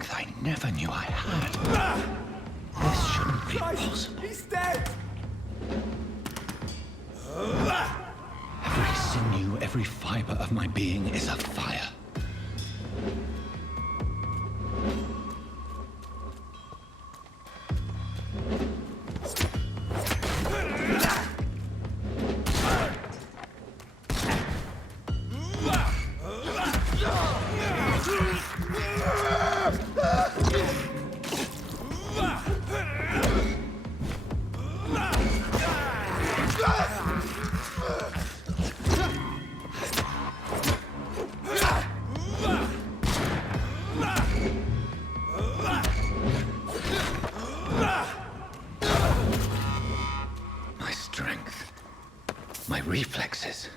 strength I never knew I had. This shouldn't be possible. He's dead! Every sinew, every fiber of my being is afire. My strength, my reflexes.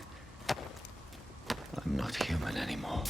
I'm not human anymore.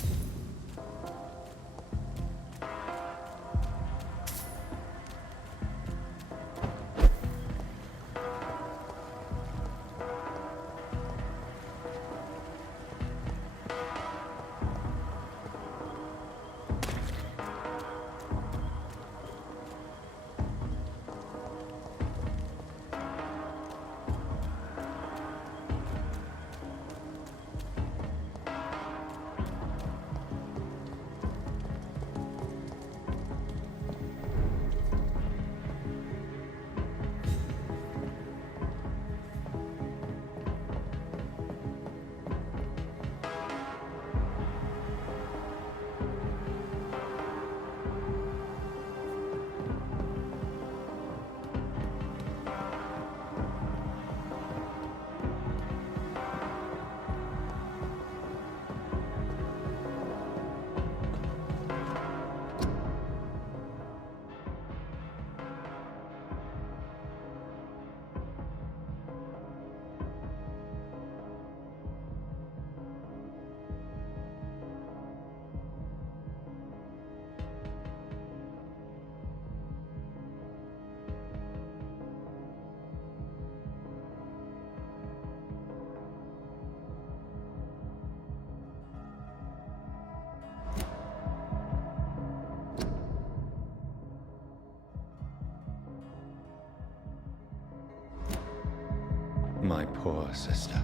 My poor sister.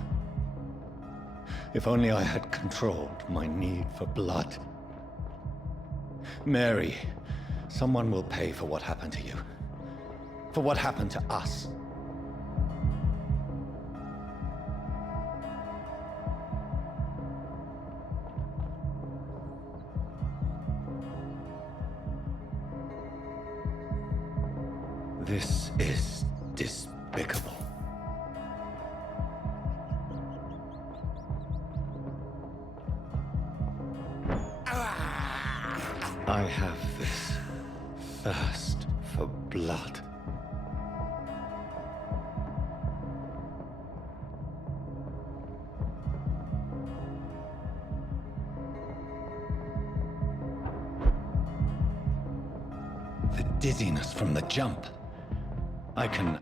If only I had controlled my need for blood. Mary, someone will pay for what happened to you. For what happened to us. This is despicable. I have this thirst for blood. The dizziness from the jump. I can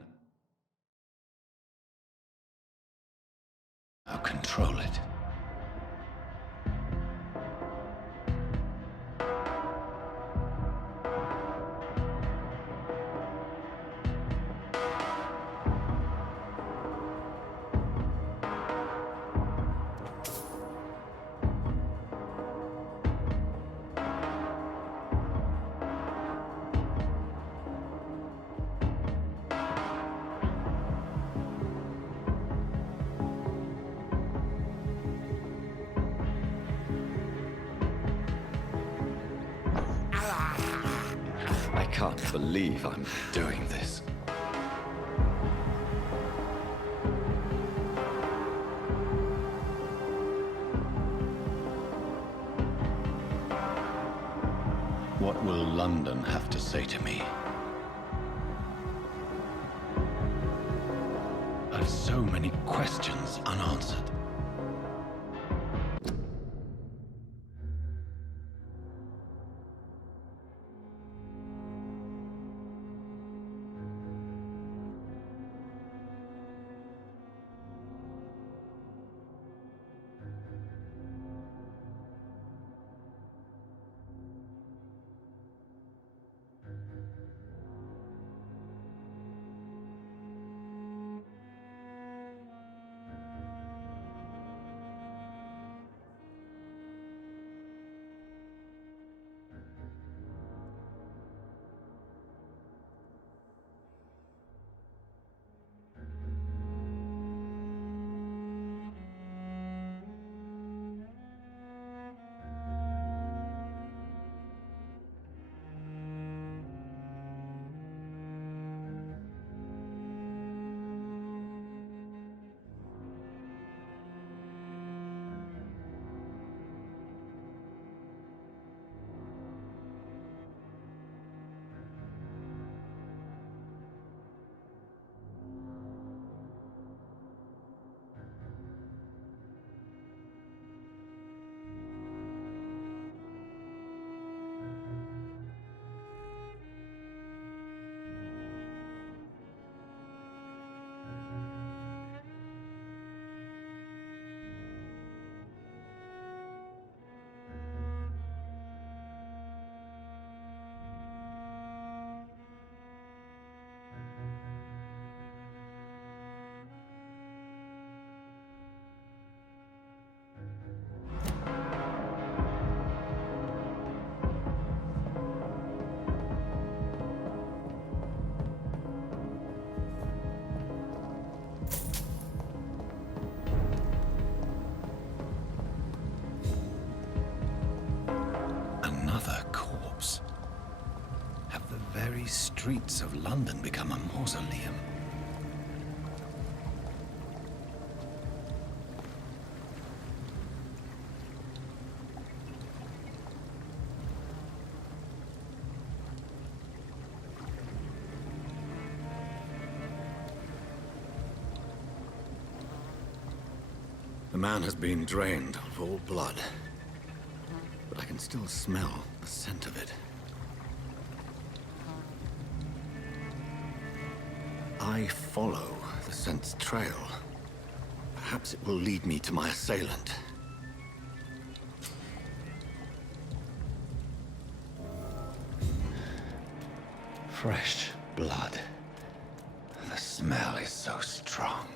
now control it. I can't believe I'm doing this. What will London have to say to me? I have so many questions unanswered. very streets of London become a mausoleum. The man has been drained of all blood, but I can still smell the scent of it. I follow the scent's trail. Perhaps it will lead me to my assailant. Fresh blood. The smell is so strong.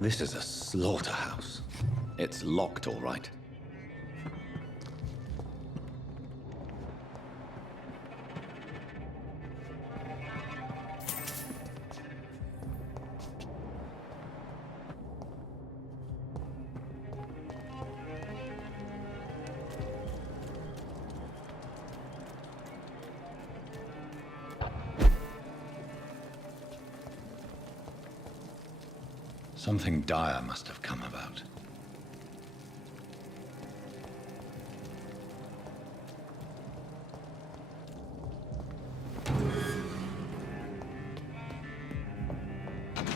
This is a slaughterhouse. It's locked, all right. Something dire must have come about.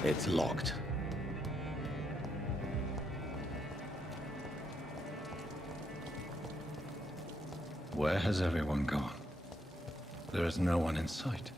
It's locked. Where has everyone gone? There is no one in sight.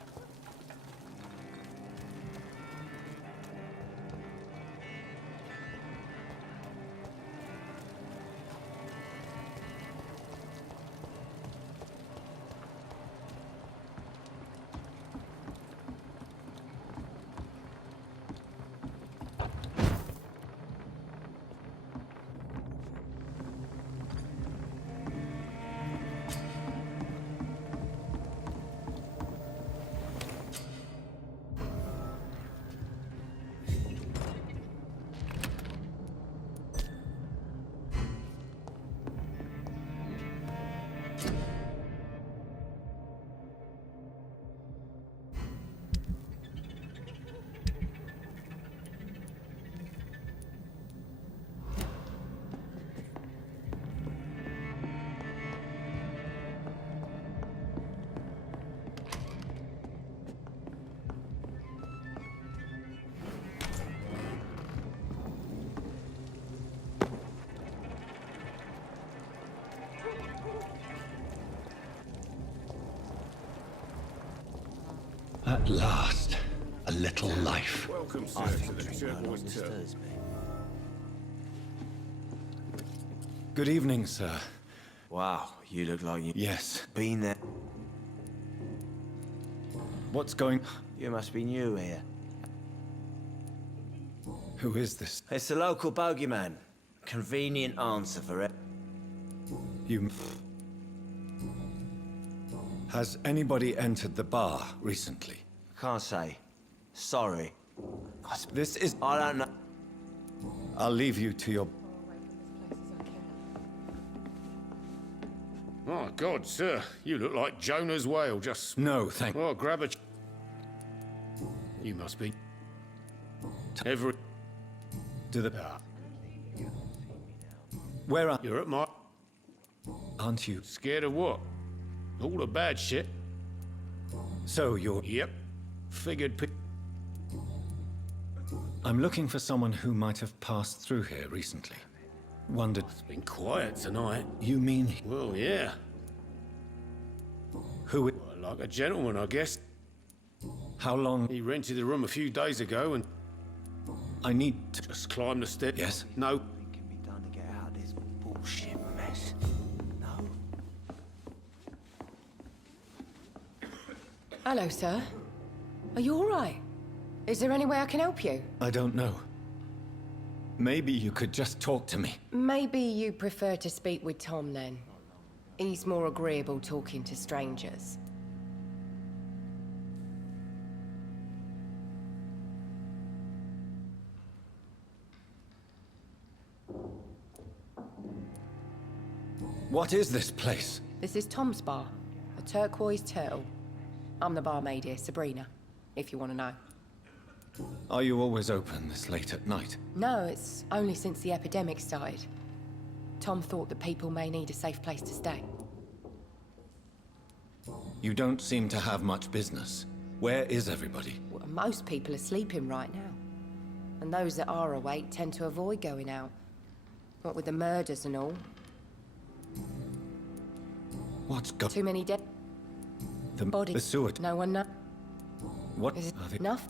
At last, a little life. Welcome, sir, to the TURQUOISE Tavern. Good evening, sir. Wow, you look like you've Yes. been there. What's going... You must be new here. Who is this? It's the local bogeyman. Convenient answer for it. You... Has anybody entered the bar recently? Can't say. Sorry. This is... I don't know. I'll leave you to your... My God, sir, you look like Jonah's whale, just... No, thank... Oh, grab a... You must be... Every... To the... Where are... You're at my... Aren't you? Scared of what? All the bad shit? So you're... Yep. Figured... I'm looking for someone who might have passed through here recently. Wondered... It's been quiet tonight. You mean... Well, yeah. Who... Like a gentleman, I guess. How long... He rented the room a few days ago and... I need to... Just climbed the stairs. Yes? No. What can be done to get out of this bullshit mess? No. Hello, sir. Are you all right? Is there any way I can help you? I don't know. Maybe you could just talk to me. Maybe you prefer to speak with Tom then. He's more agreeable talking to strangers. What is this place? This is Tom's bar, a turquoise turtle. I'm the barmaid here, Sabrina, if you want to know. Are you always open this late at night? No, it's only since the epidemic started. Tom thought that people may need a safe place to stay. You don't seem to have much business. Where is everybody? Well, most people are sleeping right now. And those that are awake tend to avoid going out. What with the murders and all. What's got... Too many dead The bodies. sewer... No one knows. What? Is it have it- enough?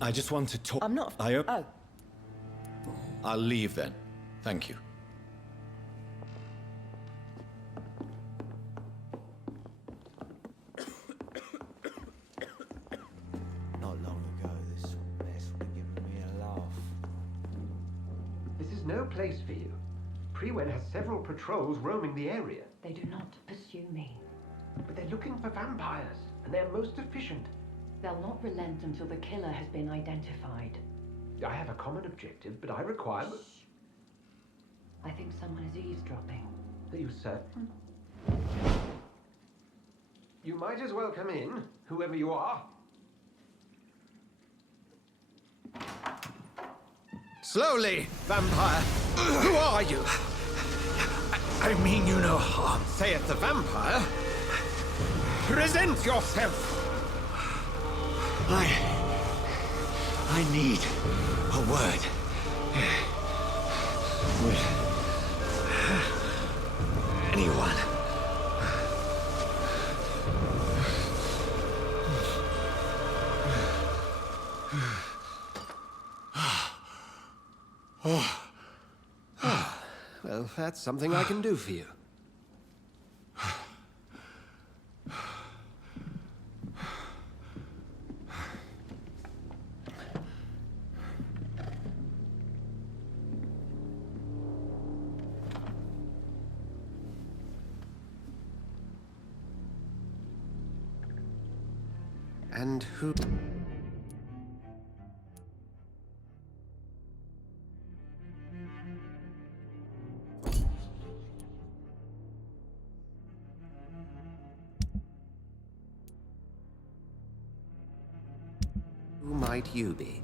I just want to talk... I'm not... I... Oh. I'll leave then. Thank you. Not long ago, this sort of mess would have given me a laugh. This is no place for you. Prewen has several patrols roaming the area, They do not pursue me. but they're looking for vampires, and they're most efficient. They'll not relent until the killer has been identified. I have a common objective, but I require... I think someone is eavesdropping. Are you certain? You might as well come in, whoever you are. Slowly, vampire. Who are you? I mean you no harm, saith the vampire. Present yourself. I need a word. With... anyone. Well, that's something I can do for you. And who... Who might you be?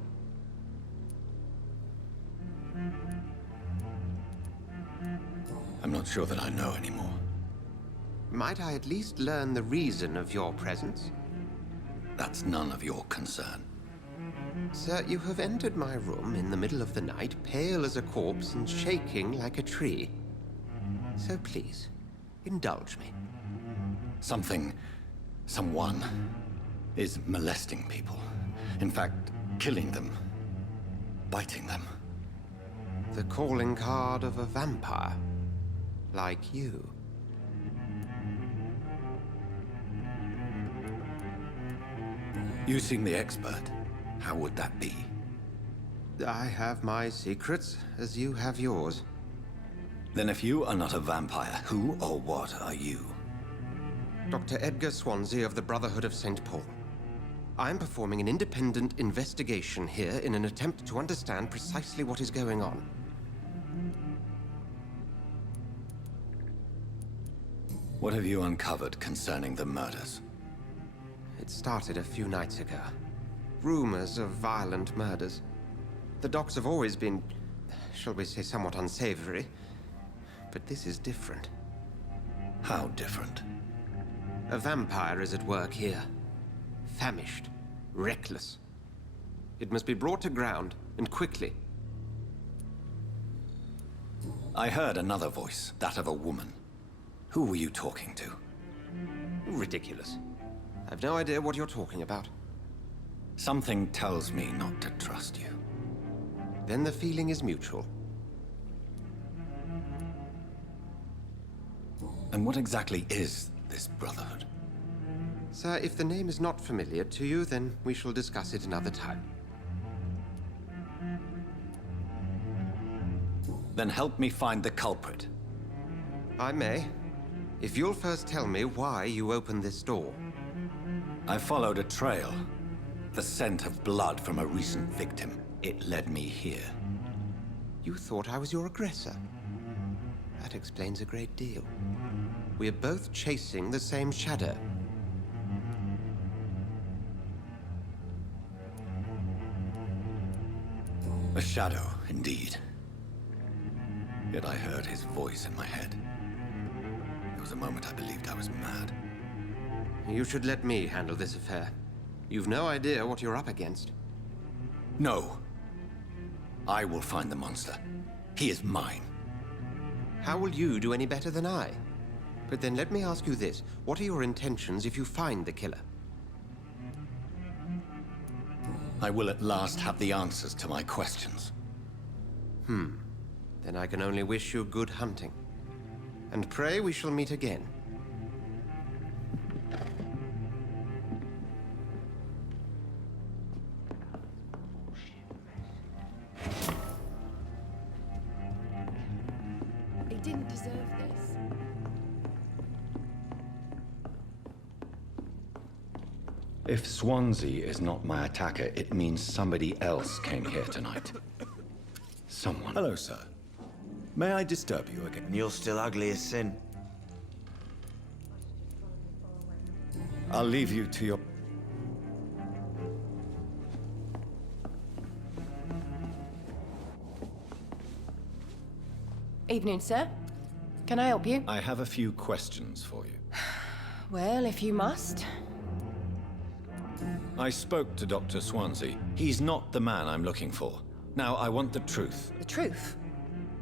I'm not sure that I know anymore. Might I at least learn the reason of your presence? That's none of your concern. Sir, you have entered my room in the middle of the night, pale as a corpse and shaking like a tree. So please, indulge me. Someone is molesting people. In fact, killing them. Biting them. The calling card of a vampire. Like you. You seem the expert. How would that be? I have my secrets, as you have yours. Then if you are not a vampire, who or what are you? Dr. Edgar Swansea of the Brotherhood of St. Paul. I'm performing an independent investigation here in an attempt to understand precisely what is going on. What have you uncovered concerning the murders? It started a few nights ago. Rumors of violent murders. The docks have always been, shall we say, somewhat unsavory. But this is different. How different? A vampire is at work here. Famished. Reckless. It must be brought to ground, and quickly. I heard another voice, that of a woman. Who were you talking to? Ridiculous. I've no idea what you're talking about. Something tells me not to trust you. Then the feeling is mutual. And what exactly is this Brotherhood? Sir, if the name is not familiar to you, then we shall discuss it another time. Then help me find the culprit. I may. If you'll first tell me why you opened this door. I followed a trail. The scent of blood from a recent victim. It led me here. You thought I was your aggressor. That explains a great deal. We're both chasing the same shadow. A shadow, indeed. Yet I heard his voice in my head. There was a moment I believed I was mad. You should let me handle this affair. You've no idea what you're up against. No. I will find the monster. He is mine. How will you do any better than I? But then let me ask you this. What are your intentions if you find the killer? I will at last have the answers to my questions. Then I can only wish you good hunting. And pray we shall meet again. He didn't deserve this. If Swansea is not my attacker, it means somebody else came here tonight. Someone. Hello, sir. May I disturb you again? And you're still ugly as sin. I'll leave you to your... Evening, sir. Can I help you? I have a few questions for you. Well, if you must. I spoke to Dr. Swansea. He's not the man I'm looking for. Now, I want the truth. The truth?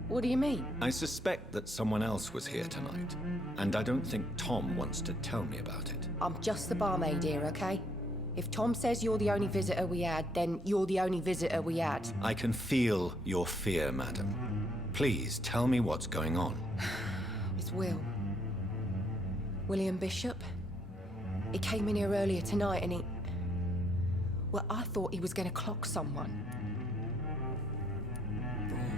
What do you mean? I suspect that someone else was here tonight, and I don't think Tom wants to tell me about it. I'm just the barmaid here, okay? If Tom says you're the only visitor we had, then you're the only visitor we had. I can feel your fear, madam. Please, tell me what's going on. It's Will. William Bishop. He came in here earlier tonight and he... Well, I thought he was going to clock someone.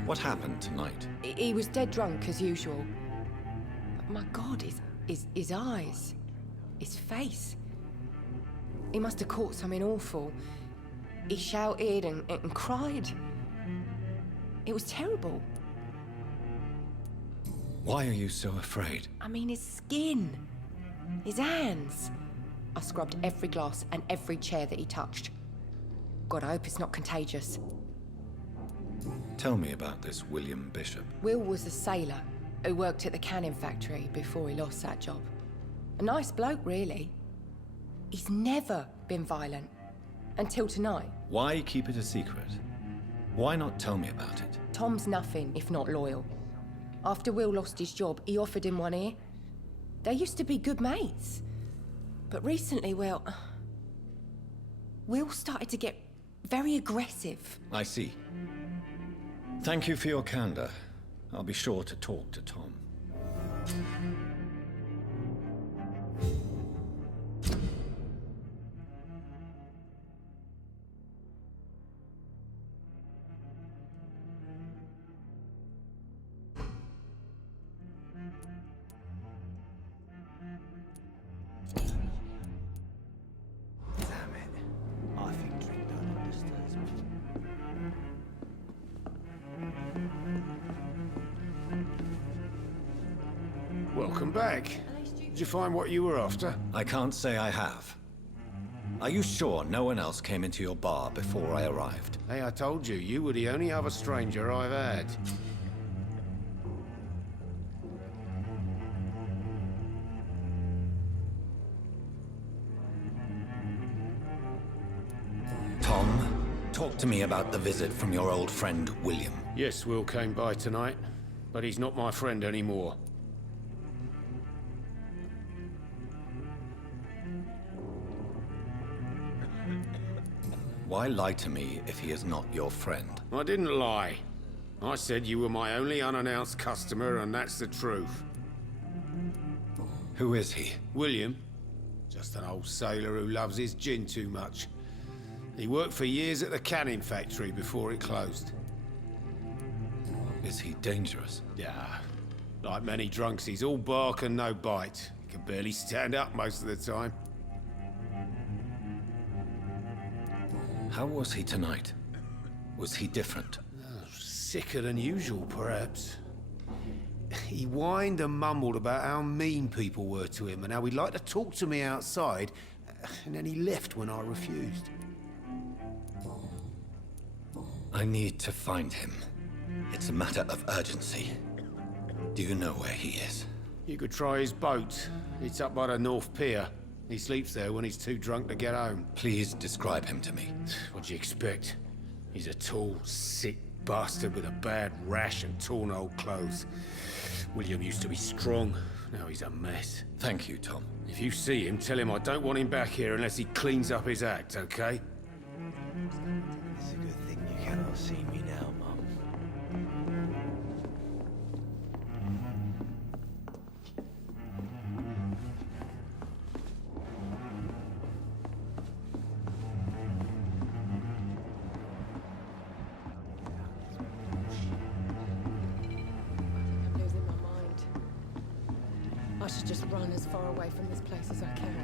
What happened tonight? He was dead drunk, as usual. But my God, his eyes. His face. He must have caught something awful. He shouted and cried. It was terrible. Why are you so afraid? I mean, his skin. His hands. I scrubbed every glass and every chair that he touched. God, I hope it's not contagious. Tell me about this William Bishop. Will was a sailor who worked at the canning factory before he lost that job. A nice bloke, really. He's never been violent. Until tonight. Why keep it a secret? Why not tell me about it? Tom's nothing if not loyal. After Will lost his job, he offered him one ear. They used to be good mates. But recently, well... Will started to get very aggressive. I see. Thank you for your candor. I'll be sure to talk to Tom. Damn it. I think drink done understands me. Welcome back. Did you find what you were after? I can't say I have. Are you sure no one else came into your bar before I arrived? Hey, I told you, you were the only other stranger I've had. Tom, talk to me about the visit from your old friend, William. Yes, Will came by tonight, but he's not my friend anymore. Why lie to me if he is not your friend? I didn't lie. I said you were my only unannounced customer, and that's the truth. Who is he? William, he's a Just an old sailor who loves his gin too much. He worked for years at the canning factory before it closed. Is he dangerous? Yeah, like many drunks, he's all bark and no bite. He can barely stand up most of the time. How was he tonight? Was he different? Sicker than usual, perhaps. He whined and mumbled about how mean people were to him and how he'd like to talk to me outside, and then he left when I refused. I need to find him. It's a matter of urgency. Do you know where he is? You could try his boat. It's up by the North Pier. He sleeps there when he's too drunk to get home. Please describe him to me. What'd you expect? He's a tall, sick bastard with a bad rash and torn old clothes. William used to be strong. Now he's a mess. Thank you, Tom. If you see him, tell him I don't want him back here unless he cleans up his act, okay? It's a good thing you cannot see me now, Mum. I'm losing my mind. I should just run as far away from this place as I can.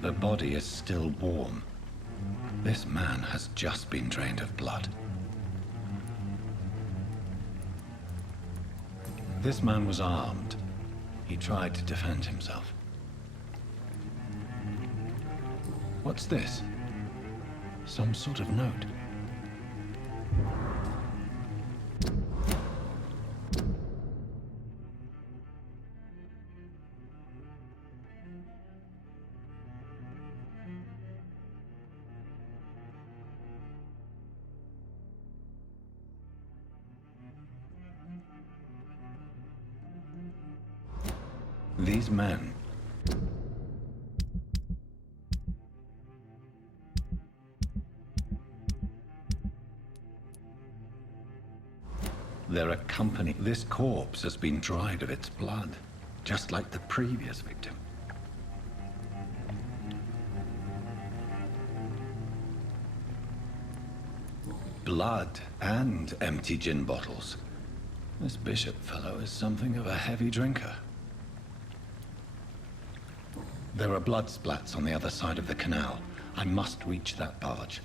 The body is still warm. This man has just been drained of blood. This man was armed. He tried to defend himself. What's this? Some sort of note. These men. They're a company. This corpse has been dried of its blood, just like the previous victim. Blood and empty gin bottles. This bishop fellow is something of a heavy drinker. There are blood splats on the other side of the canal. I must reach that barge.